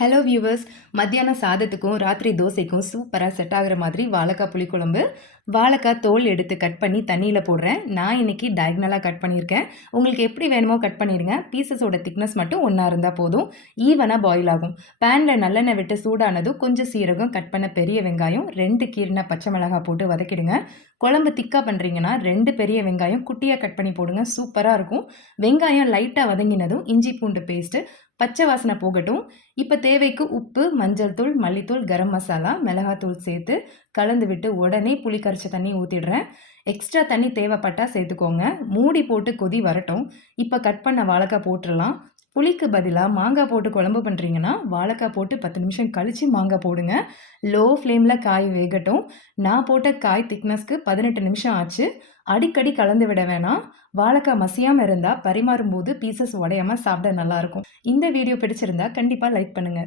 Hello viewers, மத்தியானம் சாதத்துக்கும் ராத்திரி தோசைக்கும் சூப்பராக செட் ஆகிற மாதிரி வாழைக்காய் புளிக்குழம்பு. வாழைக்காய் தோல் எடுத்து கட் பண்ணி தண்ணியில் போடுறேன். நான் இன்னைக்கு டயக்னலாக கட் பண்ணியிருக்கேன். உங்களுக்கு எப்படி வேணுமோ கட் பண்ணிடுங்க. பீசஸோட திக்னஸ் மட்டும் ஒன்றா இருந்தால் போதும். ஈவனாக பாயில் ஆகும். பேனில் நல்லெண்ணெய் விட்டு சூடானதும் கொஞ்சம் சீரகம், கட் பண்ண பெரிய வெங்காயம், 2 கீரின பச்சை மிளகாய் போட்டு வதக்கிடுங்க. குழம்பு திக்காக பண்ணுறீங்கன்னா 2 பெரிய வெங்காயம் குட்டியாக கட் பண்ணி போடுங்க. சூப்பராக இருக்கும். வெங்காயம் லைட்டாக வதங்கினதும் இஞ்சி பூண்டு பேஸ்ட்டு, பச்சை வாசனை போகட்டும். இப்போ தேவைக்கு உப்பு, மஞ்சள் தூள், மல்லித்தூள், கரம் மசாலா, மிளகாத்தூள் சேர்த்து கலந்து விட்டு உடனே புளி கரைச்ச தண்ணி ஊற்றிடுறேன். எக்ஸ்ட்ரா தண்ணி தேவைப்பட்டால் சேர்த்துக்கோங்க. மூடி போட்டு கொதி வரட்டும். இப்போ கட் பண்ண வாழைக்காய் போட்டுடலாம். புளிக்கு பதிலாக மாங்காய் போட்டு குழம்பு பண்ணுறீங்கன்னா வாழைக்காய் போட்டு 10 நிமிஷம் கழித்து மாங்காய் போடுங்க. லோ ஃப்ளேமில் காய் வேகட்டும். நான் போட்ட காய் திக்னஸ்க்கு 18 நிமிஷம் ஆச்சு. அடிக்கடி கலந்து விட வேணாம். வாழைக்காய் மசியாமல் இருந்தால் பரிமாறும்போது பீசஸ் உடையாமல் சாப்பிட நல்லாயிருக்கும். இந்த வீடியோ பிடிச்சிருந்தா கண்டிப்பாக லைக் பண்ணுங்கள்.